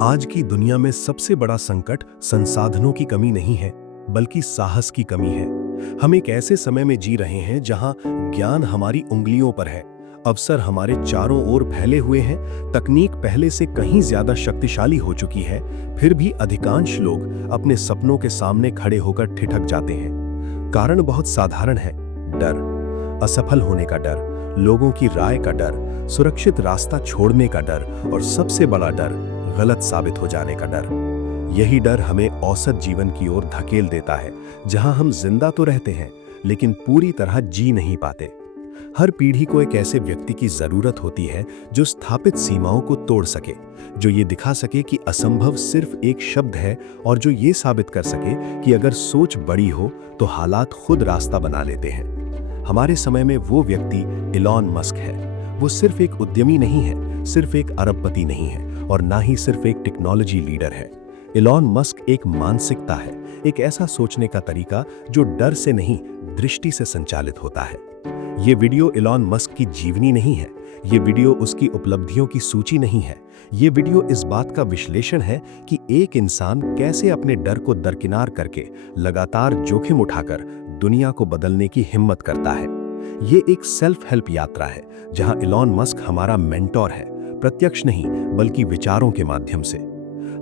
आज की दुनिया में सबसे बड़ा संकट संसाधनों की कमी नहीं है, बल्कि साहस की कमी है। हम एक ऐसे समय में जी रहे हैं जहां ज्ञान हमारी उंगलियों पर है, अवसर हमारे चारों ओर फैले हुए हैं, तकनीक पहले से कहीं ज्यादा शक्तिशाली हो चुकी है, फिर भी अधिकांश लोग अपने सपनों के सामने खड़े होकर ठिठक जाते हैं। कारण बहुत साधारण है, डर। असफल होने का डर, लोगों की राय का डर, सुरक्षित रास्ता छोड़ने का डर और सबसे बड़ा डर, गलत साबित हो जाने का डर। यही डर हमें औसत जीवन की ओर धकेल देता है, जहां हम जिंदा तो रहते हैं, लेकिन पूरी तरह जी नहीं पाते। हर पीढ़ी को एक ऐसे व्यक्ति की जरूरत होती है जो स्थापित सीमाओं को तोड़ सके, जो ये दिखा सके कि असंभव सिर्फ एक शब्द है और जो ये साबित कर सके कि अगर सोच बड़ी हो तो हालात खुद रास्ता बना लेते हैं। हमारे समय में वो व्यक्ति इलॉन मस्क है। वो सिर्फ एक उद्यमी नहीं है, सिर्फ एक अरबपति नहीं है और ना ही सिर्फ एक टेक्नोलॉजी लीडर है। इलॉन मस्क एक मानसिकता है, एक ऐसा सोचने का तरीका जो डर से नहीं, दृष्टि से संचालित होता है। ये वीडियो इलॉन मस्क की जीवनी नहीं है, ये वीडियो उसकी उपलब्धियों की सूची नहीं है। ये वीडियो इस बात का विश्लेषण है कि एक इंसान कैसे अपने डर को दरकिनार करके लगातार जोखिम उठाकर दुनिया को बदलने की हिम्मत करता है। ये एक सेल्फ हेल्प यात्रा है जहां इलॉन मस्क हमारा मेंटोर है, प्रत्यक्ष नहीं बल्कि विचारों के माध्यम से।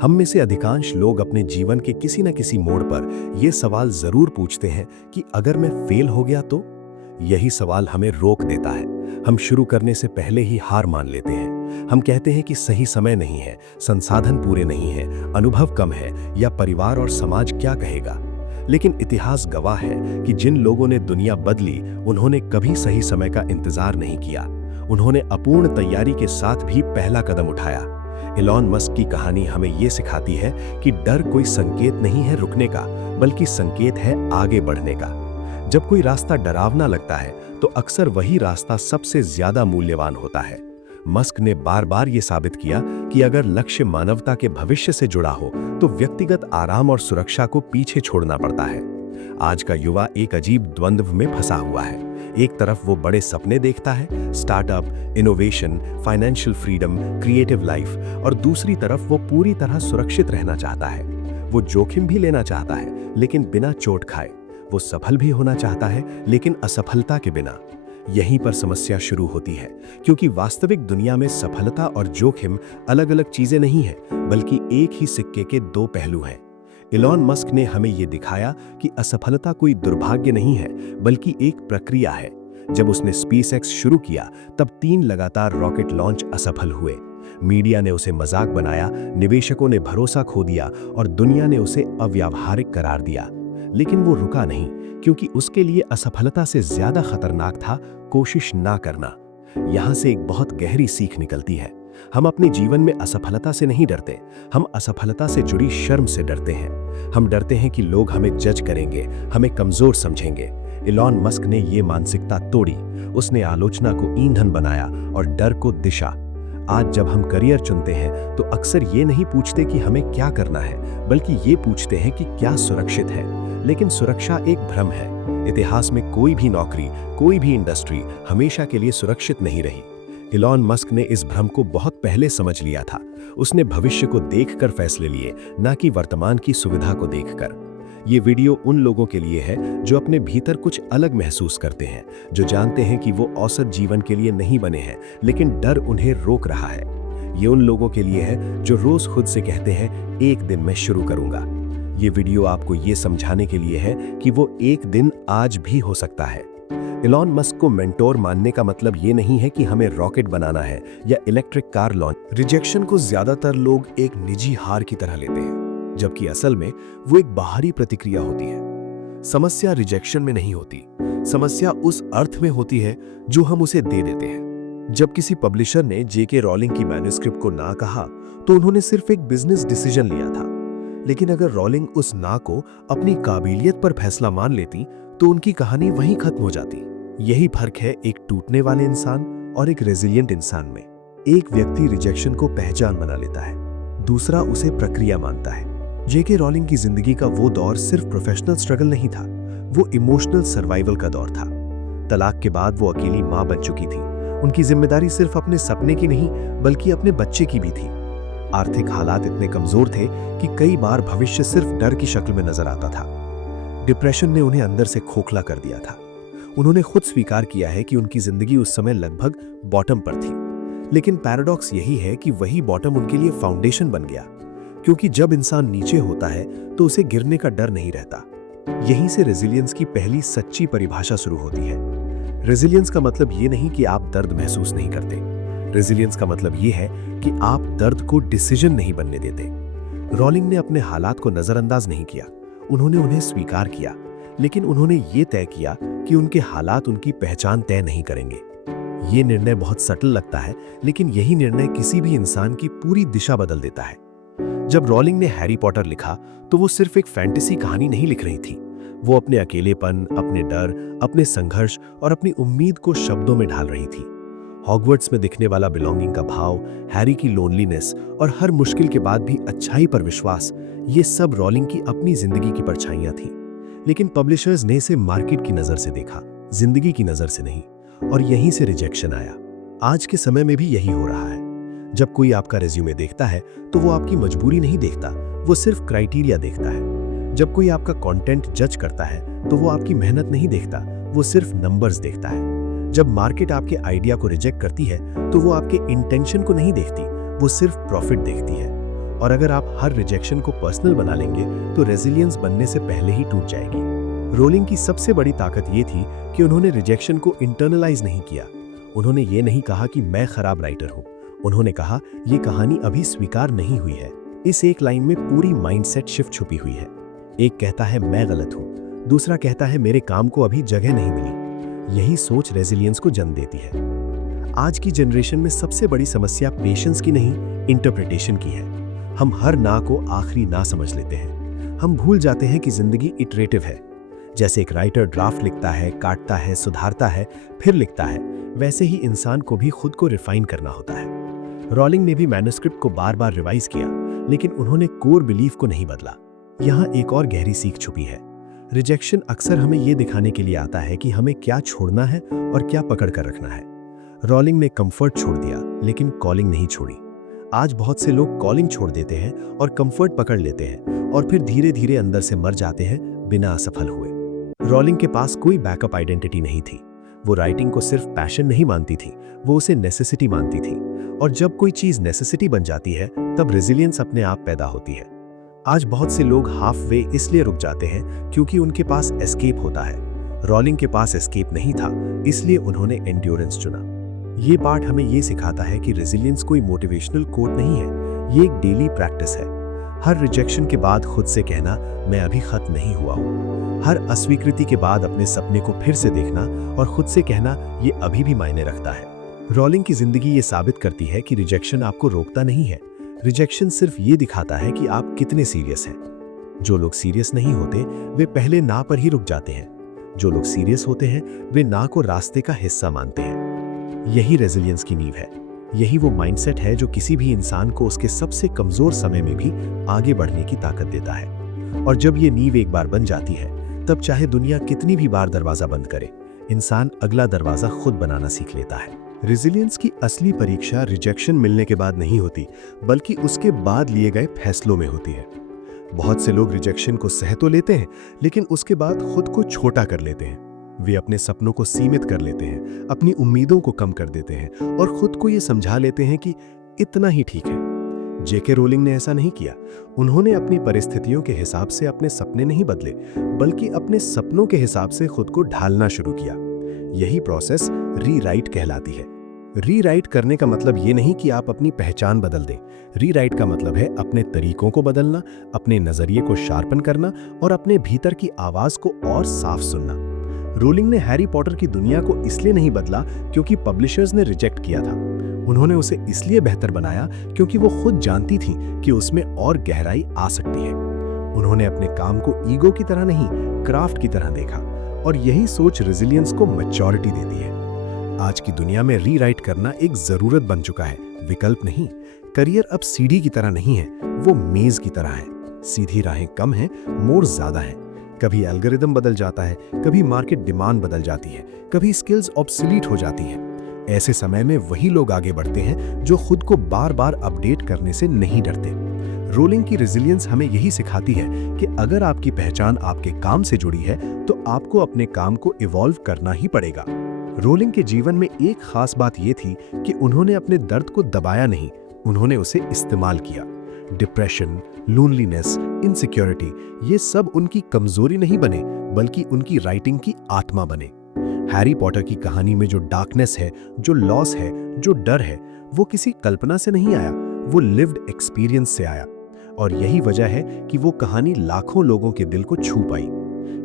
हम में से अधिकांश लोग अपने जीवन के किसी न किसी मोड़ पर यह सवाल जरूर पूछते हैं कि अगर मैं फेल हो गया तो? यही सवाल हमें रोक देता है। हम शुरू करने से पहले ही हार मान लेते हैं। हम कहते हैं कि सही समय नहीं है, संसाधन पूरे नहीं हैं, अनुभव कम है या परिवार और समाज क्या कहेगा। लेकिन इतिहास गवाह है कि जिन लोगों ने दुनिया बदली, उन्होंने कभी सही समय का इंतजार नहीं किया। उन्होंने अपूर्ण तैयारी के साथ भी पहला कदम उठाया। इलॉन मस्क की कहानी हमें यह सिखाती है कि डर कोई संकेत नहीं है रुकने का, बल्कि संकेत है आगे बढ़ने का। जब कोई रास्ता डरावना लगता है तो अक्सर वही रास्ता सबसे ज्यादा मूल्यवान होता है। मस्क ने बार बार ये साबित किया कि अगर लक्ष्य मानवता के भविष्य से जुड़ा हो तो व्यक्तिगत आराम और सुरक्षा को पीछे छोड़ना पड़ता है। आज का युवा एक अजीब द्वंद्व में फंसा हुआ है। एक तरफ वो बड़े सपने देखता है, startup, innovation, financial freedom, creative life, और दूसरी तरफ वो पूरी तरह सुरक्षित रहना चाहता है। वो जोखिम भी लेना चाहता है लेकिन बिना चोट खाए। वो सफल भी होना चाहता है लेकिन असफलता के बिना। यहीं पर समस्या शुरू होती है, क्योंकि वास्तविक दुनिया में सफलता और जोखिम अलग अलग चीजें नहीं है, बल्कि एक ही सिक्के के दो पहलू हैं। इलॉन मस्क ने हमें यह दिखाया कि असफलता कोई दुर्भाग्य नहीं है, बल्कि एक प्रक्रिया है। जब उसने स्पेसएक्स शुरू किया तब 3 लगातार रॉकेट लॉन्च असफल हुए। मीडिया ने उसे मजाक बनाया, निवेशकों ने भरोसा खो दिया और दुनिया ने उसे अव्यावहारिक करार दिया। लेकिन वो रुका नहीं, क्योंकि उसके लिए असफलता से ज्यादा खतरनाक था कोशिश ना करना। यहां से एक बहुत गहरी सीख निकलती है। हम अपने जीवन में असफलता से नहीं डरते, हम असफलता से जुड़ी शर्म से डरते हैं। हम डरते हैं कि लोग हमें जज करेंगे, हमें कमजोर समझेंगे। इलॉन मस्क ने ये मानसिकता तोड़ी। उसने आलोचना को ईंधन बनाया और डर को दिशा। आज जब हम करियर चुनते हैं तो अक्सर ये नहीं पूछते कि हमें क्या करना है, बल्कि ये पूछते हैं कि क्या सुरक्षित है। लेकिन सुरक्षा एक भ्रम है। इतिहास में कोई भी नौकरी, कोई भी इंडस्ट्री हमेशा के लिए सुरक्षित नहीं रही। इलॉन मस्क ने इस भ्रम को बहुत पहले समझ लिया था। उसने भविष्य को देखकर फैसले लिए, ना कि वर्तमान की सुविधा को देखकर। ये वीडियो उन लोगों के लिए है जो अपने भीतर कुछ अलग महसूस करते हैं, जो जानते हैं कि वो औसत जीवन के लिए नहीं बने हैं, लेकिन डर उन्हें रोक रहा है। ये उन लोगों के लिए है जो रोज खुद से कहते हैं, एक दिन मैं शुरू करूंगा। ये वीडियो आपको ये समझाने के लिए है कि वो एक दिन आज भी हो सकता है। इलॉन मस्क को मेंटोर मानने का मतलब ये नहीं है कि हमें रॉकेट बनाना है या इलेक्ट्रिक कार लॉन्च। रिजेक्शन को ज्यादातर लोग एक निजी हार की तरह लेते हैं, जबकि असल में वो एक बाहरी प्रतिक्रिया होती है। समस्या रिजेक्शन में नहीं होती, समस्या उस अर्थ में होती है जो हम उसे दे देते हैं। जब किसी पब्लिशर ने जेके रॉलिंग की मैन्युस्क्रिप्ट को ना कहा तो उन्होंने सिर्फ एक बिजनेस डिसीजन लिया था। लेकिन अगर रॉलिंग उस ना को अपनी काबिलियत पर फैसला मान लेती तो उनकी कहानी वहीं खत्म हो जाती। यही फर्क है एक टूटने वाले इंसान और एक रेजिलिएंट इंसान में। एक व्यक्ति रिजेक्शन को पहचान बना लेता है, दूसरा उसे प्रक्रिया मानता है। जेके रॉलिंग की जिंदगी का वो दौर सिर्फ प्रोफेशनल स्ट्रगल नहीं था, वो इमोशनल सर्वाइवल का दौर था। तलाक के बाद वो अकेली मां बन चुकी थी। उनकी जिम्मेदारी सिर्फ अपने सपने की नहीं बल्कि अपने बच्चे की भी थी। आर्थिक हालात इतने कमजोर थे कि कई बार भविष्य सिर्फ डर की शक्ल में नजर आता था। डिप्रेशन ने उन्हें अंदर से खोखला कर दिया था। उन्होंने खुद स्वीकार किया है कि उनकी जिंदगी उस समय लगभग बॉटम पर थी। लेकिन पैराडॉक्स यही है कि वही बॉटम उनके लिए फाउंडेशन बन गया, क्योंकि जब इंसान नीचे होता है तो उसे गिरने का डर नहीं रहता। यहीं से रेजिलियंस की पहली सच्ची परिभाषा शुरू होती है। रेजिलियंस का मतलब ये नहीं कि आप दर्द महसूस नहीं करते। रेजिलियंस का मतलब ये है कि आप दर्द को डिसीजन नहीं बनने देते। रॉलिंग ने अपने हालात को नजरअंदाज नहीं किया, उन्होंने उन्हें स्वीकार किया, लेकिन उन्होंने ये तय किया कि उनके हालात उनकी पहचान तय नहीं करेंगे। ये निर्णय बहुत सटल लगता है, लेकिन यही निर्णय किसी भी इंसान की पूरी दिशा बदल देता है। जब रॉलिंग ने हैरी पॉटर लिखा तो वो सिर्फ एक फैंटेसी कहानी नहीं लिख रही थी। वो अपने अकेलेपन, अपने डर, अपने संघर्ष और अपनी उम्मीद को शब्दों में ढाल रही थी। हॉगवर्ट्स में दिखने वाला बिलोंगिंग का भाव, हैरी की लोनलीनेस और हर मुश्किल के बाद भी अच्छाई पर विश्वास, ये सब रॉलिंग की अपनी जिंदगी की परछाइयां थीं। लेकिन पब्लिशर्स ने इसे मार्केट की नजर से देखा, जिंदगी की नजर से नहीं, और यहीं से रिजेक्शन आया। आज के समय में भी यही हो रहा है। जब कोई आपका रेज्यूमे देखता है तो वो आपकी मजबूरी नहीं देखता, वो सिर्फ क्राइटेरिया देखता है। जब कोई आपका कंटेंट जज करता है तो वो आपकी मेहनत नहीं देखता, वो सिर्फ नंबर्स देखता है। जब मार्केट आपके आइडिया को रिजेक्ट करती है तो वो आपके इंटेंशन को नहीं देखती, वो सिर्फ प्रॉफिट देखती है। और अगर आप हर रिजेक्शन को पर्सनल बना लेंगे तो रेजिलियंस बनने से पहले ही टूट जाएगी। रोलिंग की सबसे बड़ी ताकत ये थी कि उन्होंने रिजेक्शन को इंटरनलाइज नहीं किया। उन्होंने ये नहीं कहा कि मैं खराब राइटर हूं, उन्होंने कहा ये कहानी अभी स्वीकार नहीं हुई है। इस एक लाइन में पूरी माइंडसेट शिफ्ट छुपी हुई है। एक कहता है मैं गलत हूं, दूसरा कहता है मेरे काम को अभी जगह नहीं मिली। यही सोच रेजिलियंस को जन्म देती है। आज की जनरेशन में सबसे बड़ी समस्या पेशेंस की नहीं, इंटरप्रिटेशन की है। हम हर ना को आखिरी ना समझ लेते हैं। हम भूल जाते हैं कि जिंदगी इटरेटिव है। जैसे एक राइटर ड्राफ्ट लिखता है, काटता है, सुधारता है, फिर लिखता है, वैसे ही इंसान को भी खुद को रिफाइन करना होता है। रॉलिंग ने भी मैन्युस्क्रिप्ट को बार बार रिवाइज किया, लेकिन उन्होंने कोर बिलीफ को नहीं बदला। यहाँ एक और गहरी सीख छुपी है। रिजेक्शन अक्सर हमें यह दिखाने के लिए आता है कि हमें क्या छोड़ना है और क्या पकड़ कर रखना है। रॉलिंग ने कंफर्ट छोड़ दिया, लेकिन कॉलिंग नहीं छोड़ी। आज बहुत से लोग कॉलिंग छोड़ देते हैं और कंफर्ट पकड़ लेते हैं, और फिर धीरे धीरे अंदर से मर जाते हैं बिना असफल हुए। रॉलिंग के पास कोई बैकअप आइडेंटिटी नहीं थी। वो राइटिंग को सिर्फ पैशन नहीं मानती थी, वो उसे नेसेसिटी मानती थी। और जब कोई चीज नेसेसिटी बन जाती है तब रेजिलियंस अपने आप पैदा होती है। आज बहुत से लोग हाफ वे इसलिए रुक जाते हैं क्योंकि उनके पास एस्केप होता है। रॉलिंग के पास एस्केप नहीं था, इसलिए उन्होंने एंड्योरेंस चुना। ये पाठ हमें ये सिखाता है कि रेजिलियंस कोई मोटिवेशनल कोट नहीं है, ये एक डेली प्रैक्टिस है। हर रिजेक्शन के बाद खुद से कहना मैं अभी खत्म नहीं हुआ हूँ। हर अस्वीकृति के बाद अपने सपने को फिर से देखना और खुद से कहना ये अभी भी मायने रखता है। रॉलिंग की जिंदगी ये साबित करती है कि रिजेक्शन आपको रोकता नहीं है। रिजेक्शन सिर्फ ये दिखाता है कि आप कितने सीरियस हैं। जो लोग सीरियस नहीं होते वे पहले ना पर ही रुक जाते हैं। जो लोग सीरियस होते हैं वे ना को रास्ते का हिस्सा मानते हैं। यही रेजिलियंस की नींव है। यही वो माइंडसेट है जो किसी भी इंसान को उसके सबसे कमजोर समय में भी आगे बढ़ने की ताकत देता है। और जब ये नींव एक बार बन जाती है तब चाहे दुनिया कितनी भी बार दरवाजा बंद करे, इंसान अगला दरवाजा खुद बनाना सीख लेता है। रेजिलियंस की असली परीक्षा रिजेक्शन मिलने के बाद नहीं होती, बल्कि उसके बाद लिए गए फैसलों में होती है। बहुत से लोग रिजेक्शन को सह तो लेते हैं, लेकिन उसके बाद खुद को छोटा कर लेते हैं। वे अपने सपनों को सीमित कर लेते हैं, अपनी उम्मीदों को कम कर देते हैं और खुद को ये समझा लेते हैं कि इतना ही ठीक है। जेके रोलिंग ने ऐसा नहीं किया। उन्होंने अपनी परिस्थितियों के हिसाब से अपने सपने नहीं बदले, बल्कि अपने सपनों के हिसाब से खुद को ढालना शुरू किया। यही प्रोसेस रीराइट कहलाती है। रीराइट करने का मतलब ये नहीं कि आप अपनी पहचान बदल दें। रीराइट का मतलब है अपने तरीकों को बदलना, अपने नजरिए को शार्पन करना और अपने भीतर की आवाज को और साफ सुनना। रोलिंग ने हैरी पॉटर की दुनिया को इसलिए नहीं बदला क्योंकि पब्लिशर्स ने रिजेक्ट किया था। उन्होंने उसे इसलिए बेहतर बनाया क्योंकि वो खुद जानती थी कि उसमें और गहराई आ सकती है। उन्होंने अपने काम को ईगो की तरह नहीं, क्राफ्ट की तरह देखा, और यही सोच रेजिलियंस को मैच्योरिटी देती है। आज की दुनिया में रीराइट करना एक जरूरत बन चुका है, विकल्प नहीं। करियर अब सीढ़ी की तरह नहीं है, वो मेज की तरह है। सीधी राहें कम हैं, मोड़ ज्यादा हैं। कभी एल्गोरिदम बदल जाता है, कभी मार्केट डिमांड बदल जाती है, कभी स्किल्स ऑब्सोलीट हो जाती हैं। ऐसे समय में वही लोग आगे बढ़ते हैं जो खुद को बार बार अपडेट करने से नहीं डरते। रोलिंग की रेजिलियंस हमें यही सिखाती है कि अगर आपकी पहचान आपके काम से जुड़ी है तो आपको अपने काम को इवॉल्व करना ही पड़ेगा। रोलिंग के जीवन में एक खास बात यह थी कि उन्होंने अपने दर्द को दबाया नहीं, उन्होंने उसे इस्तेमाल किया। डिप्रेशन, लोनलीनेस, इनसिक्योरिटी, ये सब उनकी कमजोरी नहीं बने, बल्कि उनकी राइटिंग की आत्मा बने। हैरी पॉटर की कहानी में जो डार्कनेस है, जो लॉस है, जो डर है, वो किसी कल्पना से नहीं आया, वो लिव्ड एक्सपीरियंस से आया। और यही वजह है कि वो कहानी लाखों लोगों के दिल को छू पाई।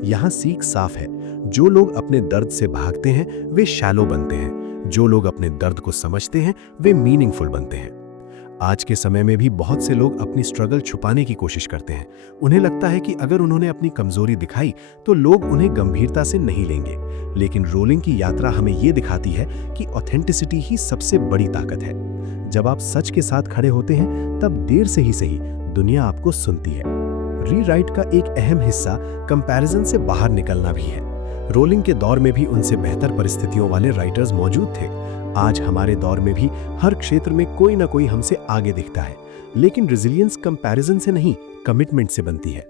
यहाँ सीख साफ है, जो लोग अपने दर्द से भागते हैं वे शैलो बनते हैं, जो लोग अपने दर्द को समझते हैं वे मीनिंगफुल बनते हैं। आज के समय में भी बहुत से लोग अपनी स्ट्रगल छुपाने की कोशिश करते हैं। उन्हें लगता है कि अगर उन्होंने अपनी कमजोरी दिखाई तो लोग उन्हें गंभीरता से नहीं लेंगे। लेकिन रोलिंग की यात्रा हमें ये दिखाती है कि ऑथेंटिसिटी ही सबसे बड़ी ताकत है। जब आप सच के साथ खड़े होते हैं तब देर से ही सही दुनिया आपको सुनती है। रीराइट का एक अहम हिस्सा कंपैरिजन से बाहर निकलना भी है। रोलिंग के दौर में भी उनसे बेहतर परिस्थितियों वाले राइटर्स मौजूद थे। आज हमारे दौर में भी हर क्षेत्र में कोई ना कोई हमसे आगे दिखता है, लेकिन रेजिलियंस कंपैरिजन से नहीं, कमिटमेंट से बनती है।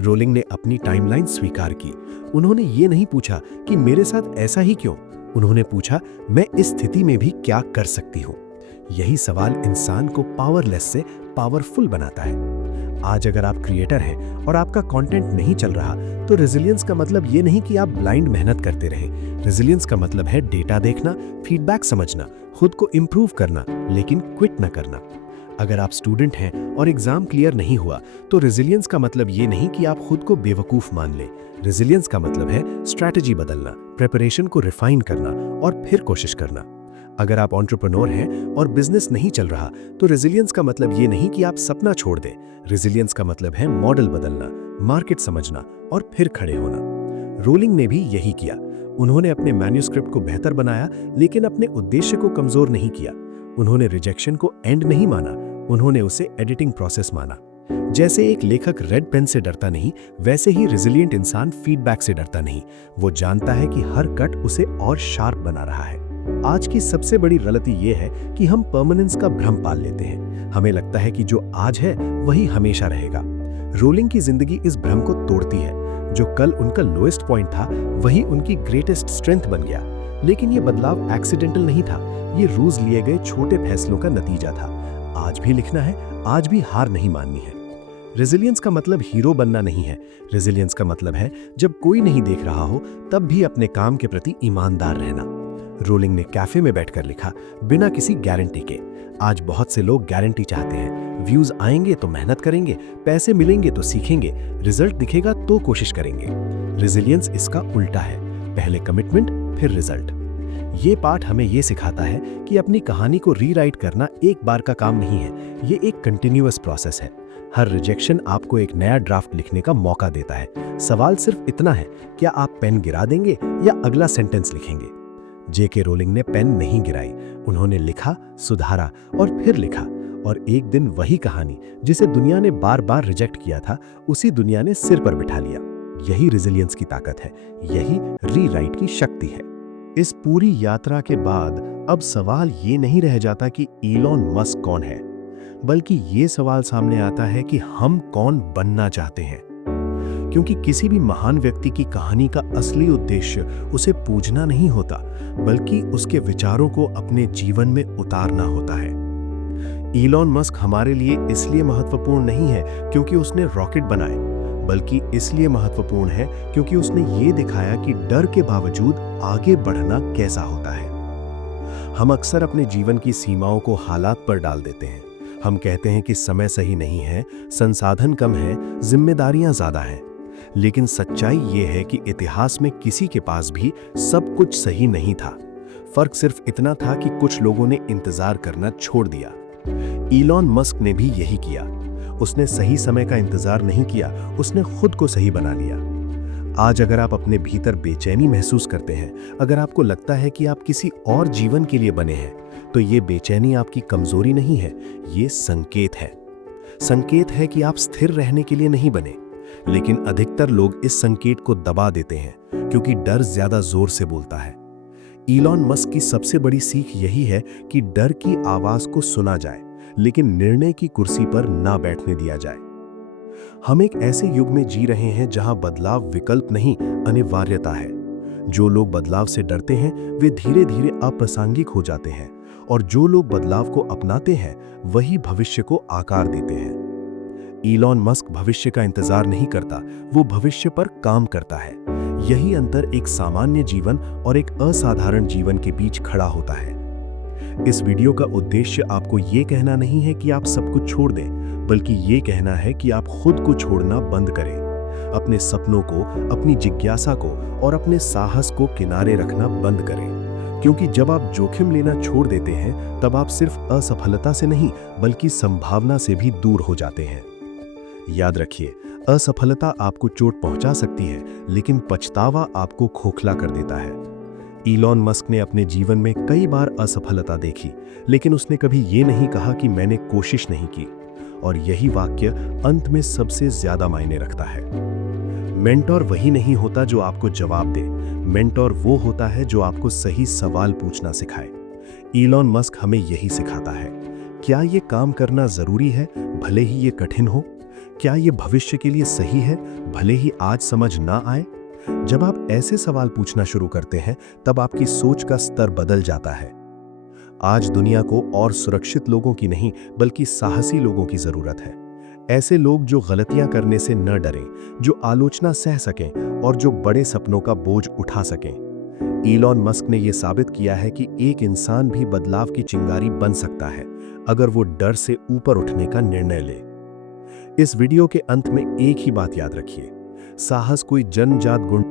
रोलिंग ने अपनी टाइमलाइन स्वीकार की। उन्होंने ये नहीं पूछा कि मेरे साथ ऐसा ही क्यों, उन्होंने पूछा मैं इस स्थिति में भी क्या कर सकती हूँ। यही सवाल इंसान को पावरलेस से पावरफुल बनाता है। आज अगर आप क्रिएटर हैं और आपका कंटेंट नहीं चल रहा तो रेजिलियंस का मतलब ये नहीं कि आप ब्लाइंड मेहनत करते रहें। रेजिलियंस का मतलब है डेटा देखना, फीडबैक समझना, खुद को इम्प्रूव करना, लेकिन क्विट न करना। अगर आप स्टूडेंट हैं और एग्जाम क्लियर नहीं हुआ तो रेजिलियंस का मतलब ये नहीं कि आप खुद को बेवकूफ मान लें। रेजिलियंस का मतलब है स्ट्रैटेजी बदलना, प्रिपरेशन को रिफाइन करना और फिर कोशिश करना। अगर आप एंटरप्रेन्योर हैं और बिजनेस नहीं चल रहा तो रेजिलियंस का मतलब ये नहीं कि आप सपना छोड़ दें। रेजिलियंस का मतलब है मॉडल बदलना, मार्केट समझना और फिर खड़े होना। रोलिंग ने भी यही किया। उन्होंने अपने मैन्युस्क्रिप्ट को बेहतर बनाया, लेकिन अपने उद्देश्य को कमजोर नहीं किया। उन्होंने रिजेक्शन को एंड नहीं माना, उन्होंने उसे एडिटिंग प्रोसेस माना। जैसे एक लेखक रेड पेन से डरता नहीं, वैसे ही रेजिलियंट इंसान फीडबैक से डरता नहीं। वो जानता है कि हर कट उसे और शार्प बना रहा है। आज की सबसे बड़ी गलती यह है कि हम परमानेंस का भ्रम पाल लेते हैं। हमें लगता है कि जो आज है वही हमेशा रहेगा। रोलिंग की जिंदगी इस भ्रम को तोड़ती है। जो कल उनका लोएस्ट पॉइंट था वही उनकी ग्रेटेस्ट स्ट्रेंथ बन गया। लेकिन ये बदलाव एक्सीडेंटल नहीं था, ये रोज लिए गए छोटे फैसलों का नतीजा था। आज भी लिखना है, आज भी हार नहीं माननी है। रेजिलियंस का मतलब हीरो बनना नहीं है। रेजिलियंस का मतलब है जब कोई नहीं देख रहा हो तब भी अपने काम के प्रति ईमानदार रहना। रोलिंग ने कैफे में बैठकर लिखा, बिना किसी गारंटी के। आज बहुत से लोग गारंटी चाहते हैं। व्यूज आएंगे तो मेहनत करेंगे, पैसे मिलेंगे तो सीखेंगे, रिजल्ट दिखेगा तो कोशिश करेंगे। रेजिलियंस इसका उल्टा है, पहले कमिटमेंट फिर रिजल्ट। ये पाठ हमें ये सिखाता है कि अपनी कहानी को रीराइट करना एक बार का काम नहीं है, ये एक कंटिन्यूअस प्रोसेस है। हर रिजेक्शन आपको एक नया ड्राफ्ट लिखने का मौका देता है। सवाल सिर्फ इतना है, क्या आप पेन गिरा देंगे या अगला सेंटेंस लिखेंगे? जेके रोलिंग ने पेन नहीं गिराई, उन्होंने लिखा, सुधारा और फिर लिखा। और एक दिन वही कहानी जिसे दुनिया ने बार बार रिजेक्ट किया था, उसी दुनिया ने सिर पर बिठा लिया। यही रेजिलियंस की ताकत है, यही रीराइट की शक्ति है। इस पूरी यात्रा के बाद अब सवाल ये नहीं रह जाता कि इलॉन मस्क कौन है, बल्कि ये सवाल सामने आता है कि हम कौन बनना चाहते हैं। क्योंकि किसी भी महान व्यक्ति की कहानी का असली उद्देश्य उसे पूजना नहीं होता, बल्कि उसके विचारों को अपने जीवन में उतारना होता है। इलॉन मस्क हमारे लिए इसलिए महत्वपूर्ण नहीं है क्योंकि उसने रॉकेट बनाए, बल्कि इसलिए महत्वपूर्ण है क्योंकि उसने ये दिखाया कि डर के बावजूद आगे बढ़ना कैसा होता है। हम अक्सर अपने जीवन की सीमाओं को हालात पर डाल देते हैं। हम कहते हैं कि समय सही नहीं है, संसाधन कम है, जिम्मेदारियां ज्यादा हैं। लेकिन सच्चाई ये है कि इतिहास में किसी के पास भी सब कुछ सही नहीं था। फर्क सिर्फ इतना था कि कुछ लोगों ने इंतजार करना छोड़ दिया। इलॉन मस्क ने भी यही किया। उसने सही समय का इंतजार नहीं किया, उसने खुद को सही बना लिया। आज अगर आप अपने भीतर बेचैनी महसूस करते हैं, अगर आपको लगता है कि आप किसी और जीवन के लिए बने हैं, तो ये बेचैनी आपकी कमजोरी नहीं है, ये संकेत है। संकेत है कि आप स्थिर रहने के लिए नहीं बने। लेकिन अधिकतर लोग इस संकेत को दबा देते हैं क्योंकि डर ज्यादा जोर से बोलता है। ईलॉन मस्क की सबसे बड़ी सीख यही है कि डर की आवाज को सुना जाए, लेकिन निर्णय की कुर्सी पर ना बैठने दिया जाए। हम एक ऐसे युग में जी रहे हैं जहां बदलाव विकल्प नहीं, अनिवार्यता है। जो लोग बदलाव से डरते हैं वे धीरे धीरे अप्रासंगिक हो जाते हैं, और जो लोग बदलाव को अपनाते हैं वही भविष्य को आकार देते हैं। ईलॉन मस्क भविष्य का इंतजार नहीं करता, वो भविष्य पर काम करता है। यही अंतर एक सामान्य जीवन और एक असाधारण जीवन के बीच खड़ा होता है। इस वीडियो का उद्देश्य आपको ये कहना नहीं है कि आप सब कुछ छोड़ दें, बल्कि ये कहना है कि आप खुद को छोड़ना बंद करें। अपने सपनों को, अपनी जिज्ञासा को और अपने साहस को किनारे रखना बंद करें। क्योंकि जब आप जोखिम लेना छोड़ देते हैं, तब आप सिर्फ असफलता से नहीं, बल्कि संभावना से भी दूर हो जाते हैं। याद रखिए, असफलता आपको चोट पहुंचा सकती है, लेकिन पछतावा आपको खोखला कर देता है। ईलॉन मस्क ने अपने जीवन में कई बार असफलता देखी, लेकिन उसने कभी ये नहीं कहा कि मैंने कोशिश नहीं की। और यही वाक्य अंत में सबसे ज्यादा मायने रखता है। मेंटोर वही नहीं होता जो आपको जवाब दे, मेंटोर वो होता है जो आपको सही सवाल पूछना सिखाए। ईलॉन मस्क हमें यही सिखाता है। क्या ये काम करना जरूरी है, भले ही ये कठिन हो? क्या ये भविष्य के लिए सही है, भले ही आज समझ ना आए? जब आप ऐसे सवाल पूछना शुरू करते हैं, तब आपकी सोच का स्तर बदल जाता है। आज दुनिया को और सुरक्षित लोगों की नहीं, बल्कि साहसी लोगों की जरूरत है। ऐसे लोग जो गलतियां करने से न डरें, जो आलोचना सह सकें और जो बड़े सपनों का बोझ उठा सकें। ईलॉन मस्क ने यह साबित किया है कि एक इंसान भी बदलाव की चिंगारी बन सकता है, अगर वो डर से ऊपर उठने का निर्णय ले। इस वीडियो के अंत में एक ही बात याद रखिए, साहस कोई जन्मजात गुण